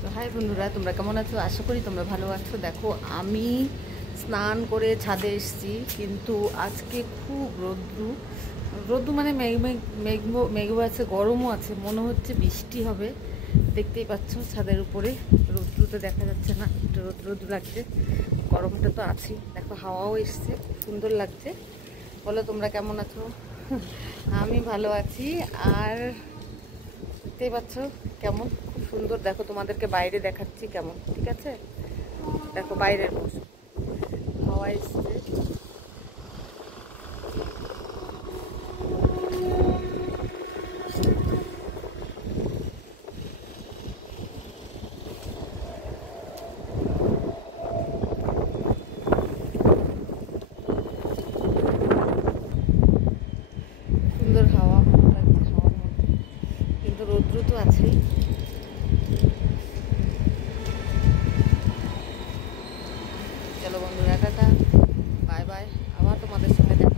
তো হাই বন্ধুরা, তোমরা কেমন আছো? আশা করি তোমরা ভালো আছো। দেখো, আমি স্নান করে ছাদে এসেছি, কিন্তু আজকে খুব রোদ্দু রোদ্দু মানে মেঘ মেঘ মেঘ মেঘও আছে, গরমও আছে, মনে হচ্ছে বৃষ্টি হবে। দেখতেই পাচ্ছ ছাদের উপরে রোদ্দুতে দেখা যাচ্ছে না, একটু রোদ্দু রোদ্দু লাগছে, গরমটা তো আছেই। দেখো হাওয়াও এসছে, সুন্দর লাগছে। বলো তোমরা কেমন আছো? আমি ভালো আছি। আর দেখতেই পাচ্ছ কেমন খুব সুন্দর। দেখো তোমাদেরকে বাইরে দেখাচ্ছি কেমন, ঠিক আছে? দেখো বাইরের মৌসুম, হাওয়া এসছে। সুন্দর হাওয়া, ভালো লাগছে হাওয়ার মধ্যে, কিন্তু রৌদ্র তো আছেই। চলো বন্ধুরা, টাটা, বাই বাই। আবার তোমাদের সঙ্গে দেখা